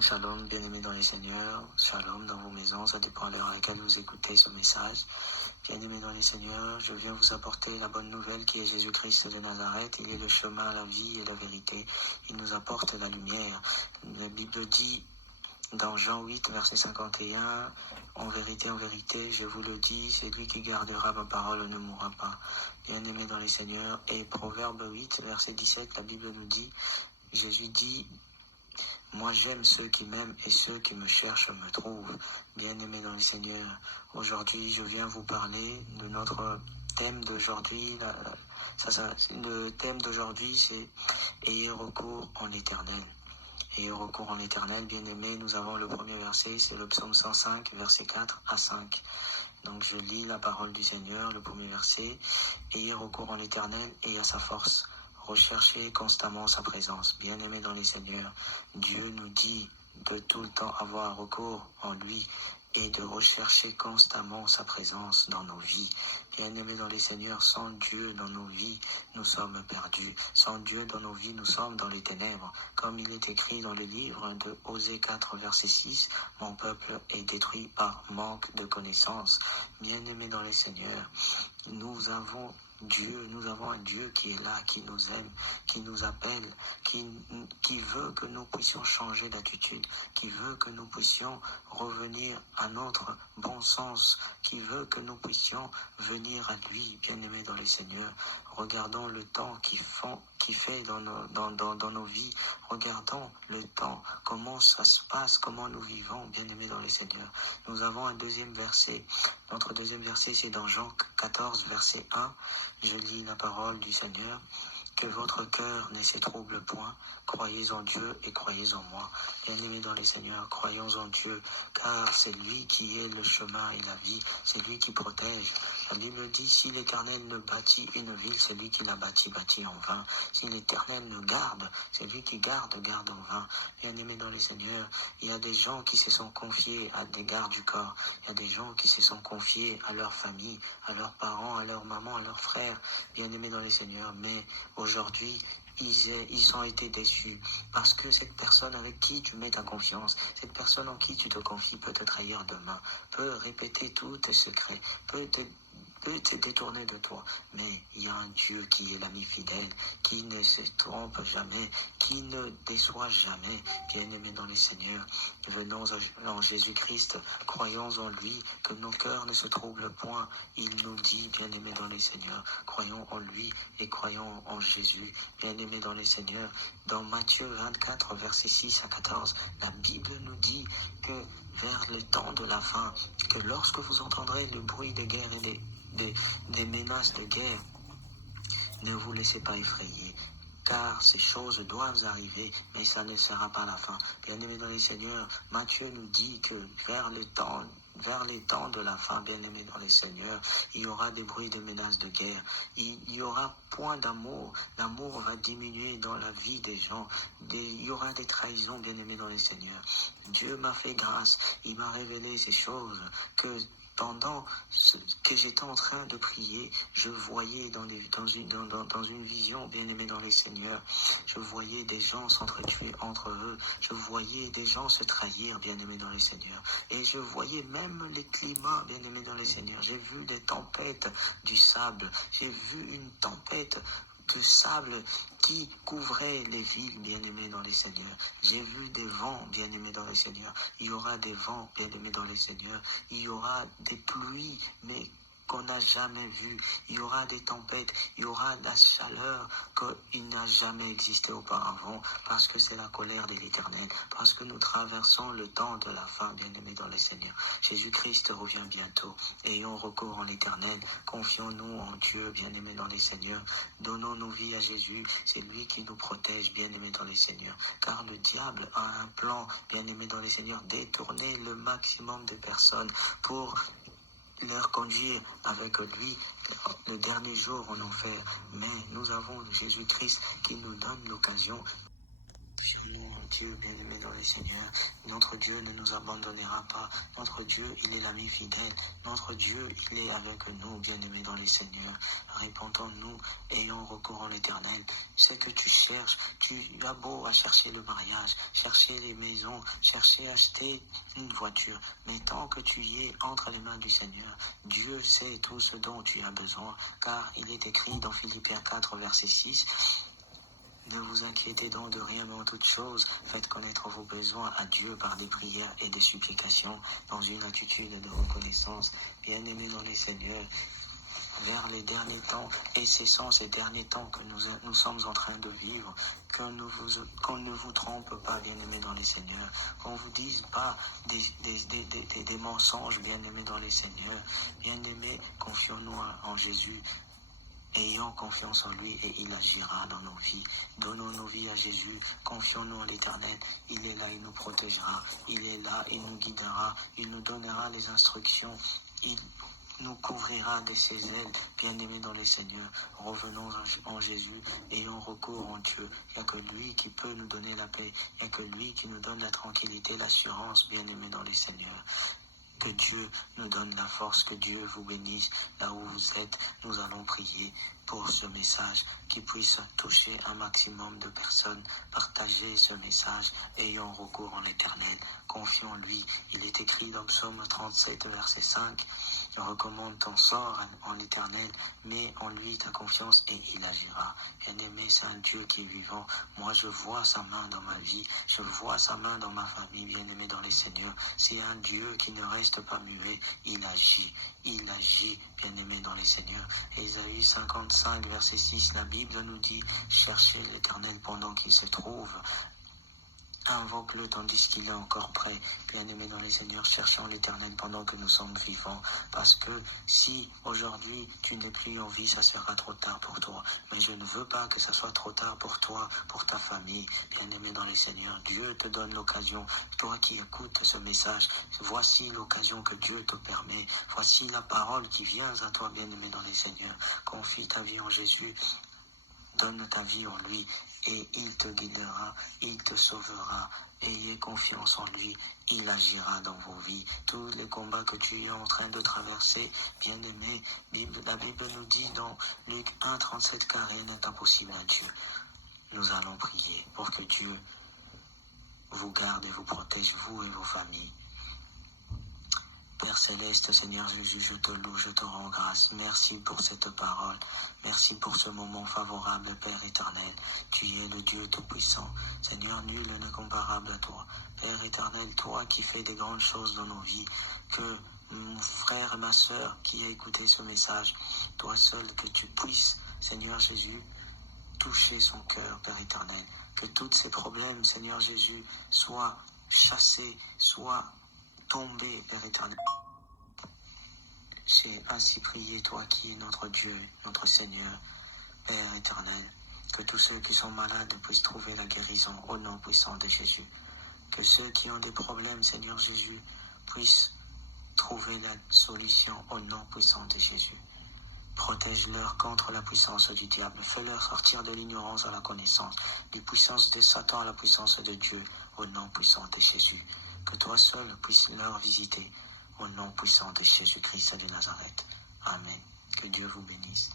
Shalom, shalom, bien-aimés dans les Seigneurs, shalom dans vos maisons, ça dépend à l'heure à laquelle vous écoutez ce message. Bien-aimés dans les Seigneurs, je viens vous apporter la bonne nouvelle qui est Jésus-Christ de Nazareth. Il est le chemin, la vie et la vérité. Il nous apporte la lumière. La Bible dit dans Jean 8, verset 51, en vérité, je vous le dis, celui qui gardera ma parole ne mourra pas. Bien-aimés dans les Seigneurs, et Proverbe 8, verset 17, la Bible nous dit, Jésus dit, moi j'aime ceux qui m'aiment et ceux qui me cherchent me trouvent. Bien-aimés dans le Seigneur, aujourd'hui je viens vous parler de notre thème d'aujourd'hui. Le thème d'aujourd'hui c'est « Ayez recours en l'Éternel ». Ayez recours en l'Éternel, bien-aimés, nous avons le premier verset, c'est le psaume 105, verset 4 à 5. Donc je lis la parole du Seigneur, le premier verset. « Ayez recours en l'Éternel et à sa force. Recherchez constamment sa présence. » Bien-aimés dans les Seigneurs, Dieu nous dit de tout le temps avoir recours en lui et de rechercher constamment sa présence dans nos vies. Bien-aimés dans les Seigneurs, sans Dieu dans nos vies, nous sommes perdus. Sans Dieu dans nos vies, nous sommes dans les ténèbres. Comme il est écrit dans le livre de Osée 4, verset 6, « Mon peuple est détruit par manque de connaissance. » Bien-aimés dans les Seigneurs, nous avons un Dieu qui est là, qui nous aime, qui nous appelle, qui veut que nous puissions changer d'attitude, qui veut que nous puissions revenir à notre bon sens, qui veut que nous puissions venir à lui, bien-aimés dans le Seigneur. Regardons le temps qu'il fait dans nos vies. Regardons le temps, comment ça se passe, comment nous vivons, bien-aimés dans le Seigneur. Nous avons un deuxième verset. Notre deuxième verset, c'est dans Jean 14, verset 1. Je lis la parole du Seigneur. Que votre cœur ne se trouble point. Croyez en Dieu et croyez en moi. Bien-aimés dans les Seigneurs, croyons en Dieu, car c'est lui qui est le chemin et la vie. C'est lui qui protège. La Bible dit, si l'Éternel ne bâtit une ville, c'est lui qui l'a bâtit en vain. Si l'Éternel ne garde, c'est lui qui garde en vain. Bien-aimés dans les Seigneurs, il y a des gens qui se sont confiés à des gardes du corps. Il y a des gens qui se sont confiés à leur famille, à leurs parents, à leur maman, à leurs frères. Bien-aimés dans les Seigneurs, mais aujourd'hui, ils ont été déçus parce que cette personne avec qui tu mets ta confiance, cette personne en qui tu te confies peut te trahir demain, peut répéter tous tes secrets, peut te détourner de toi. Mais il y a un Dieu qui est l'ami fidèle, qui ne se trompe jamais, qui ne déçoit jamais. Bien-aimés dans les Seigneurs, venons en Jésus-Christ, croyons en lui, que nos cœurs ne se troublent point. Il nous dit, bien-aimés dans les Seigneurs, croyons en lui et croyons en Jésus. Bien-aimés dans les Seigneurs, dans Matthieu 24, versets 6 à 14, la Bible nous dit que vers le temps de la fin, que lorsque vous entendrez le bruit de guerre et des menaces de guerre, ne vous laissez pas effrayer, car ces choses doivent arriver, mais ça ne sera pas la fin. Bien-aimés dans les Seigneurs, Matthieu nous dit que vers les temps de la fin, bien-aimés dans les Seigneurs, il y aura des bruits de menaces de guerre. Il y aura point d'amour. L'amour va diminuer dans la vie des gens. Il y aura des trahisons, bien-aimés dans les Seigneurs. Dieu m'a fait grâce. Il m'a révélé ces choses que pendant que j'étais en train de prier, je voyais dans une vision, bien-aimée dans les Seigneurs, je voyais des gens s'entretuer entre eux, je voyais des gens se trahir, bien-aimés dans les Seigneurs, et je voyais même les climats, bien-aimés dans les Seigneurs. J'ai vu des tempêtes du sable, j'ai vu une tempête de sable qui couvrait les villes, bien-aimés dans les Seigneurs. J'ai vu des vents, bien-aimés dans les Seigneurs. Il y aura des vents, bien-aimés dans les Seigneurs. Il y aura des pluies, mais qu'on n'a jamais vu. Il y aura des tempêtes, il y aura de la chaleur qu'il n'a jamais existé auparavant, parce que c'est la colère de l'Éternel, parce que nous traversons le temps de la fin, bien-aimés dans le Seigneur. Jésus-Christ revient bientôt. Ayons recours en l'Éternel, confions-nous en Dieu, bien-aimés dans les Seigneurs. Donnons nos vies à Jésus, c'est lui qui nous protège, bien-aimés dans les Seigneurs. Car le diable a un plan, bien-aimés dans les Seigneurs, détourner le maximum de personnes pour leur conduire avec lui le dernier jour en enfer. Mais nous avons Jésus-Christ qui nous donne l'occasion. Dieu, bien-aimé dans le Seigneur. Notre Dieu ne nous abandonnera pas. Notre Dieu, il est l'ami fidèle. Notre Dieu, il est avec nous, bien-aimé dans le Seigneur. Répondons-nous, ayons recours en l'Éternel. Ce que tu cherches, tu as beau à chercher le mariage, chercher les maisons, chercher à acheter une voiture. Mais tant que tu y es entre les mains du Seigneur, Dieu sait tout ce dont tu as besoin, car il est écrit dans Philippiens 4, verset 6, « Ne vous inquiétez donc de rien, mais en toute chose, faites connaître vos besoins à Dieu par des prières et des supplications, dans une attitude de reconnaissance. » Bien-aimés dans les Seigneurs, vers les derniers temps, et c'est sans ces derniers temps que nous sommes en train de vivre, qu'on ne vous trompe pas, bien-aimés dans les Seigneurs, qu'on ne vous dise pas des mensonges, bien-aimés dans les Seigneurs. Bien-aimés, confions-nous en Jésus. Ayons confiance en lui et il agira dans nos vies. Donnons nos vies à Jésus, confions-nous en l'Éternel. Il est là, il nous protégera. Il est là, il nous guidera. Il nous donnera les instructions. Il nous couvrira de ses ailes, bien-aimés dans les Seigneurs. Revenons en Jésus, ayons recours en Dieu. Il n'y a que lui qui peut nous donner la paix. Il n'y a que lui qui nous donne la tranquillité, l'assurance, bien-aimés dans les Seigneurs. Que Dieu nous donne la force, que Dieu vous bénisse là où vous êtes. Nous allons prier pour ce message qui puisse toucher un maximum de personnes. Partagez ce message, ayons recours en l'Éternel. Confions en lui. Il est écrit dans Psaume 37, verset 5. Recommande ton sort en l'Éternel, mets en lui ta confiance et il agira. Bien-aimé, c'est un Dieu qui est vivant. Moi, je vois sa main dans ma vie, je vois sa main dans ma famille, bien-aimé dans les Seigneurs. C'est un Dieu qui ne reste pas muet, il agit, bien-aimé dans les Seigneurs. Ésaïe 55, verset 6, la Bible nous dit, cherchez l'Éternel pendant qu'il se trouve. Invoque-le tandis qu'il est encore prêt. Bien-aimé dans les Seigneurs, cherchons l'Éternel pendant que nous sommes vivants. Parce que si aujourd'hui tu n'es plus en vie, ça sera trop tard pour toi. Mais je ne veux pas que ça soit trop tard pour toi, pour ta famille. Bien-aimé dans les Seigneurs, Dieu te donne l'occasion. Toi qui écoutes ce message, voici l'occasion que Dieu te permet. Voici la parole qui vient à toi, bien-aimé dans les Seigneurs. Confie ta vie en Jésus. Donne ta vie en lui et il te guidera, il te sauvera. Ayez confiance en lui, il agira dans vos vies. Tous les combats que tu es en train de traverser, bien-aimé, la Bible nous dit dans Luc 1, 37, car rien n'est impossible à Dieu. Nous allons prier pour que Dieu vous garde et vous protège, vous et vos familles. Père Céleste, Seigneur Jésus, je te loue, je te rends grâce. Merci pour cette parole. Merci pour ce moment favorable, Père éternel. Tu es le Dieu Tout-Puissant. Seigneur, nul n'est comparable à toi. Père éternel, toi qui fais des grandes choses dans nos vies, que mon frère et ma sœur qui a écouté ce message, toi seul, que tu puisses, Seigneur Jésus, toucher son cœur, Père éternel. Que tous ces problèmes, Seigneur Jésus, soient chassés, soient tombés, Père éternel. J'ai ainsi prié, toi qui es notre Dieu, notre Seigneur, Père éternel, que tous ceux qui sont malades puissent trouver la guérison au nom puissant de Jésus. Que ceux qui ont des problèmes, Seigneur Jésus, puissent trouver la solution au nom puissant de Jésus. Protège-leur contre la puissance du diable. Fais-leur sortir de l'ignorance à la connaissance, des puissances de Satan à la puissance de Dieu, au nom puissant de Jésus. Que toi seul puisses leur visiter, au nom puissant de Jésus-Christ de Nazareth. Amen. Que Dieu vous bénisse.